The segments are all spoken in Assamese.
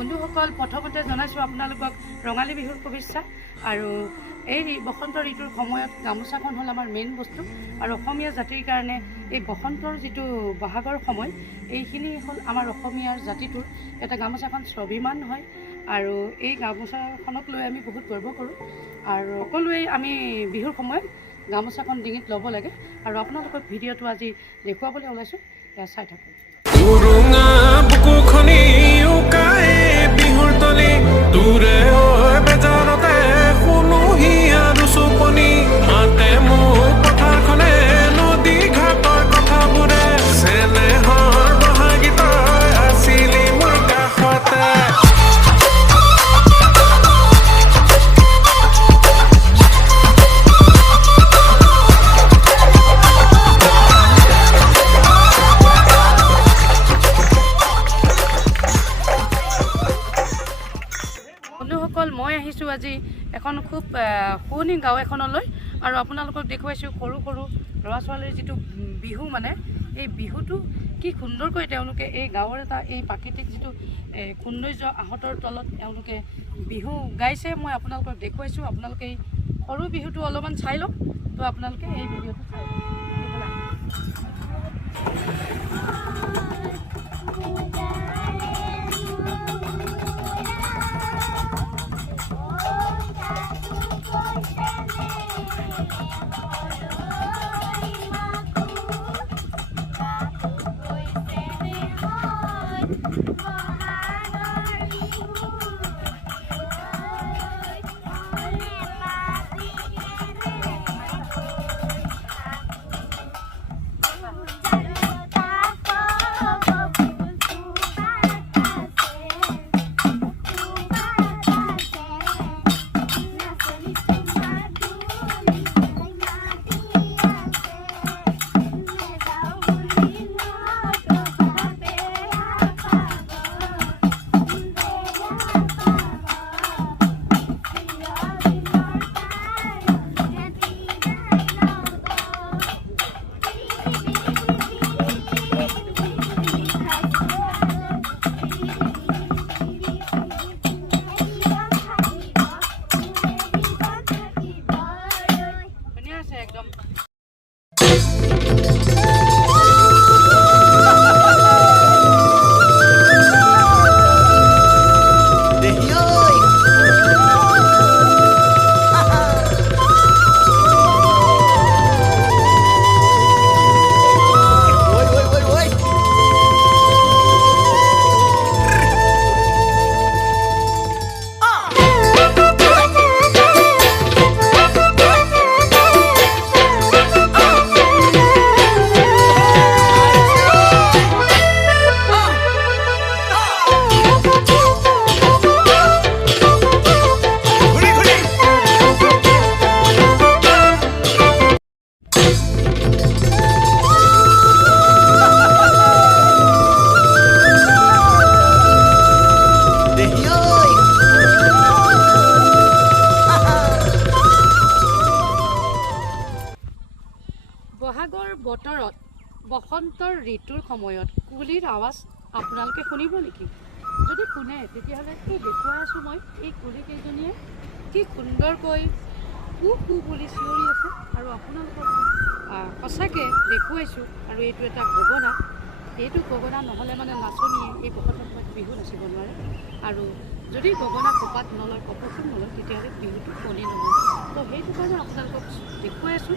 বন্ধুসকল প্ৰথমতে জনাইছোঁ আপোনালোকক ৰঙালী বিহুৰ শুভেচ্ছা। আৰু এই বসন্ত ঋতুৰ সময়ত গামোচাখন হ'ল আমাৰ মেইন বস্তু। আৰু অসমীয়া জাতিৰ কাৰণে এই বসন্তৰ যিটো বহাগৰ সময়, এইখিনি হ'ল আমাৰ অসমীয়াৰ জাতিটোৰ এটা গামোচাখন স্বাভিমান হয়। আৰু এই গামোচাখনক লৈ আমি বহুত গৰ্ব কৰোঁ। আৰু সকলোৱে আমি বিহুৰ সময়ত গামোচাখন ডিঙিত ল'ব লাগে। আৰু আপোনালোকক ভিডিঅ'টো আজি দেখুৱাবলৈ ওলাইছোঁ, এয়া চাই থাকক। বন্ধুসকল, মই আহিছোঁ আজি এখন খুব শুৱনি গাঁও এখনলৈ। আৰু আপোনালোকক দেখুৱাইছোঁ সৰু সৰু ল'ৰা ছোৱালীৰ যিটো বিহু, মানে এই বিহুটো কি সুন্দৰকৈ তেওঁলোকে এই গাঁৱৰ এটা এই প্ৰাকৃতিক যিটো সৌন্দৰ্য আহঁতৰ তলত তেওঁলোকে বিহু গাইছে। মই আপোনালোকক দেখুৱাইছোঁ। আপোনালোকে এই সৰু বিহুটো অলপমান চাই লওক। তো আপোনালোকে এই ভিডিঅ'টো চাই লওক। বহাগৰ বতৰত বসন্তৰ ঋতুৰ সময়ত কুলিৰ আৱাজ আপোনালোকে শুনিব নেকি? যদি শুনে তেতিয়াহ'লে এই দেখুৱাই আছোঁ মই এই কুলিকেইজনীয়ে কি সুন্দৰকৈ কু কু বুলি চিঞৰি আছে। আৰু আপোনালোকক সঁচাকৈ দেখুৱাইছোঁ। আৰু এইটো এটা গগনা। এইটো গগনা নহ'লে মানে নাচনীয়ে এই বসন্ত সময়ত বিহু নাচিব নোৱাৰে। আৰু যদি গগনা কপাত নলয়, কপচুন নলয়, তেতিয়াহ'লে বিহুটো শুনি নহয়। তো সেইটো কাৰণে আপোনালোকক দেখুৱাই আছোঁ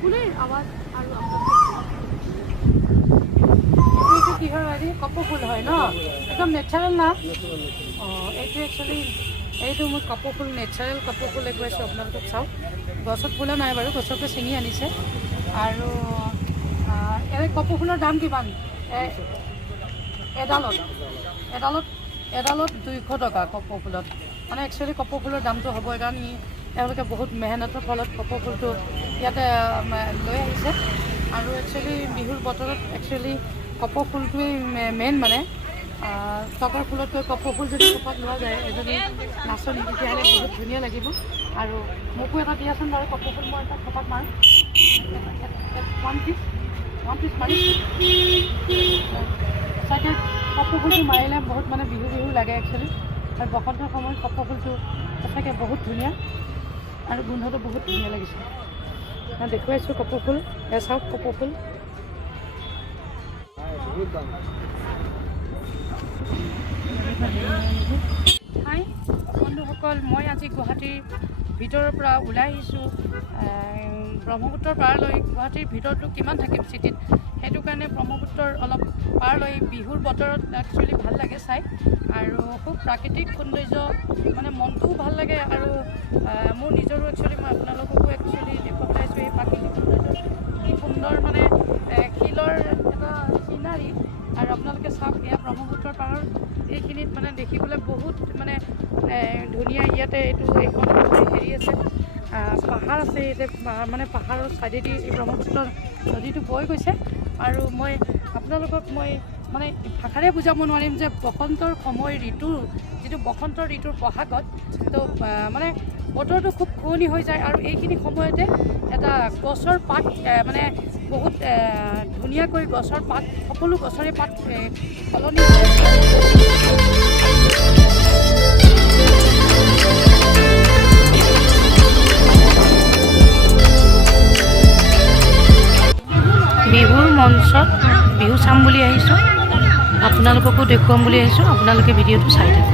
কুলিৰ আৱাজ। আৰু এইটো কিহৰ হেৰি কপৌ ফুল হয় ন? একদম নেচাৰেল না? অঁ, এইটো একচুৱেলি এইটো মই কপৌ ফুল, নেচাৰেল কপৌ ফুল দেখুৱাইছোঁ আপোনালোকক। চাওক, গছত ফুলা নাই বাৰু, গছকে ছিঙি আনিছে। আৰু এই কপৌ ফুলৰ দাম কিমান? এডালত 200 টকা কপৌ ফুলত। মানে একচুৱেলি কপৌ ফুলৰ দামটো হ'বই, কাৰণ তেওঁলোকে বহুত মেহনতৰ ফলত কপৌ ফুলটো ইয়াতে লৈ আহিছে। আৰু একচুৱেলি বিহুৰ বতৰত একচুৱেলি কপৌ ফুলটোৱেই মেইন। মানে টকাৰ ফুলতকৈ কপৌ ফুল যদি কপাত লোৱা যায় এজনী নাচনী, তেতিয়াহ'লে বহুত ধুনীয়া লাগিব। আৰু মোকো এটা দিয়াচোন বাৰু কপৌ ফুল, মই এটা কপাত মাৰোঁ। 1 পিচ মাৰি সঁচাকৈ কপৌ ফুলটো মাৰিলে বহুত মানে বিহু বিহু লাগে একচুৱেলি। আৰু বসন্তৰ সময়ত কপৌ ফুলটো সঁচাকৈ বহুত ধুনীয়া আৰু গোন্ধটো বহুত ধুনীয়া লাগিছে। মই দেখুৱাইছোঁ কপৌ ফুল, চাওক কপৌ ফুল। হাই বন্ধুসকল, মই আজি গুৱাহাটীৰ ভিতৰৰ পৰা ওলাই আহিছোঁ ব্ৰহ্মপুত্ৰৰ পাৰলৈ। গুৱাহাটীৰ ভিতৰতো কিমান থাকিম চিটিত, সেইটো কাৰণে ব্ৰহ্মপুত্ৰৰ অলপ পাৰলৈ বিহুৰ বতৰত একচুৱেলি ভাল লাগে চাই, আৰু খুব প্ৰাকৃতিক সৌন্দৰ্য, মানে মনটোও ভাল লাগে। আৰু মোৰ নিজৰো একচুৱেলি মই আপোনালোককো একচুৱেলি দেখুৱাব পাইছোঁ এই প্ৰাকৃতিক সৌন্দৰ্য, কি সুন্দৰ মানে শিলৰ এটা চিনাৰী। আৰু আপোনালোকে চাওক, এয়া ব্ৰহ্মপুত্ৰৰ পাৰৰ এইখিনিত মানে দেখিবলৈ বহুত মানে ধুনীয়া। ইয়াতে এইখন হেৰি আছে, পাহাৰ আছে, ইয়াতে মানে পাহাৰৰ ছাইডেদি এই ব্ৰহ্মপুত্ৰ নদীটো বৈ গৈছে। আৰু মই আপোনালোকক মই মানে ভাষাৰে বুজাব নোৱাৰিম যে বসন্তৰ সময় ঋতুৰ যিটো বসন্তৰ ঋতুৰ বহাগত তো মানে বতৰটো খুব শুৱনি হৈ যায়। আৰু এইখিনি সময়তে এটা গছৰ পাত মানে বহুত ধুনীয়াকৈ গছৰ পাত, সকলো গছৰে পাত সলনি হয়। বিহুৰ মঞ্চত বিহু চাম বুলি আহিছোঁ, আপোনালোককো দেখুৱাম বুলি আহিছোঁ। আপোনালোকে ভিডিঅ'টো চাই থাকক।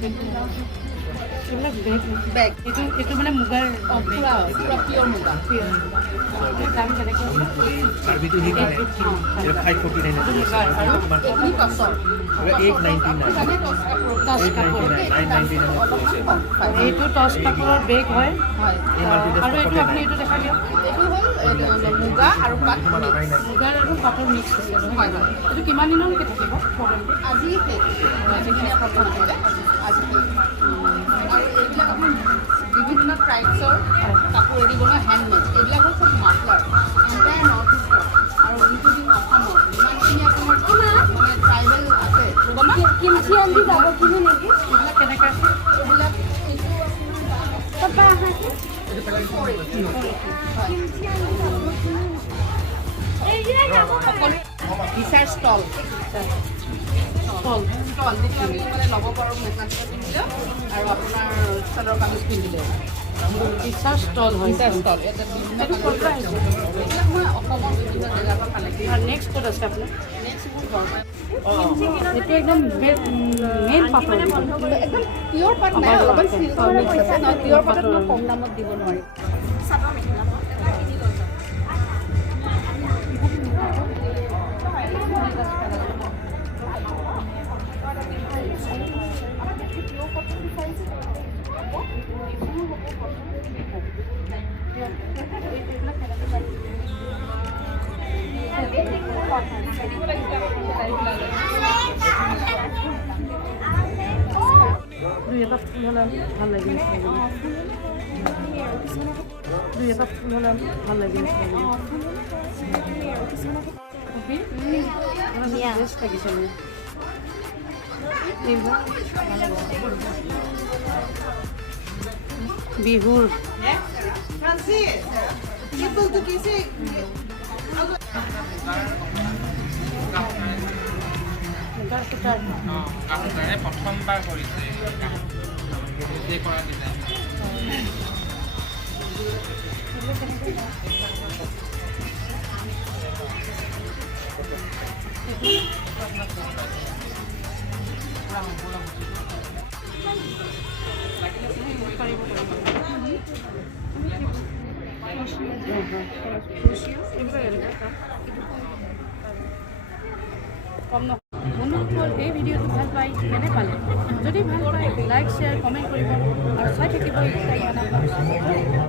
এইবিলাক বেগ বেগ এইটো মানে মুগাৰ পুৰা পিয়ৰ মুগা দাম কেনেকৈ কাৰ্বিটো সেইকাৰণে 549 এইখিনি টচৰ টচ কাপোৰ এইটো টচ কাপোৰৰ বেগ হয় আৰু এইটো আপুনি এইটো দেখাই দিয়ক এইটো হ'ল মুগা আৰু পাট মুগাৰ আৰু পাটৰ মিক্স আছে হয় হয় এইটো কিমান দিনলৈকে থাকিব প্ৰগ্ৰেমটো আজি যিখিনি প্ৰথম কৰিলে আজি আৰু এইবিলাক আপোনাৰ বিভিন্ন ট্ৰাইবছৰ কাপোৰ এদি বনোৱা হেণ্ডমেড এইবিলাক হ'ল চব মাফলাৰ এণ্টায়াৰ নৰ্থ ইষ্টৰ আৰু ইনক্লুডিং অসমৰ যিমানখিনি আপোনাৰ মানে ট্ৰাইবেল আছে কিমচি আনি যাব কিনি নেকি এইবিলাক কেনেকৈ আছে এইবিলাক এইটো বিচাৰ ষ্টল ষ্টল যিটো আমি মানে ল'ব পাৰোঁ মেখেলা চাদৰ পিন্ধিলেও আৰু আপোনাৰ চাদৰ কামিজ পিন্ধিলেও বিচাৰ ষ্টল হয় বিচাৰ ষ্টল ইয়াতে বিভিন্ন এইবিলাক মই অসমৰ বিভিন্ন জেগাৰ পৰা কালেক্ট আৰু নেক্সট ক'ত আছে আপোনাৰ নেক্সট মোৰ ঘৰৰ এইটো একদম মেইন পাটৰ একদম পিয়ৰ পাট নাই অলপমান চিল্কৰ মিক্স আছে নহয় পিয়ৰ পাটত মই কম দামত দিব নোৱাৰিম চাদৰ মেখেলা দুই এটা ফুল হ'লে ভাল লাগি আছে দুই এটা ফুল হ'লে ভাল লাগি আছে বেষ্ট লাগিছে মানে বিহুৰ প্ৰথমবাৰ কৰিছে নিজে কৰা ডিজাইন কম বন্ধুসকল এই ভিডিঅ'টো ভাল পাই কেনে পালে যদি ভাল পায় লাইক শ্বেয়াৰ কমেণ্ট কৰিব আৰু চাই থাকিব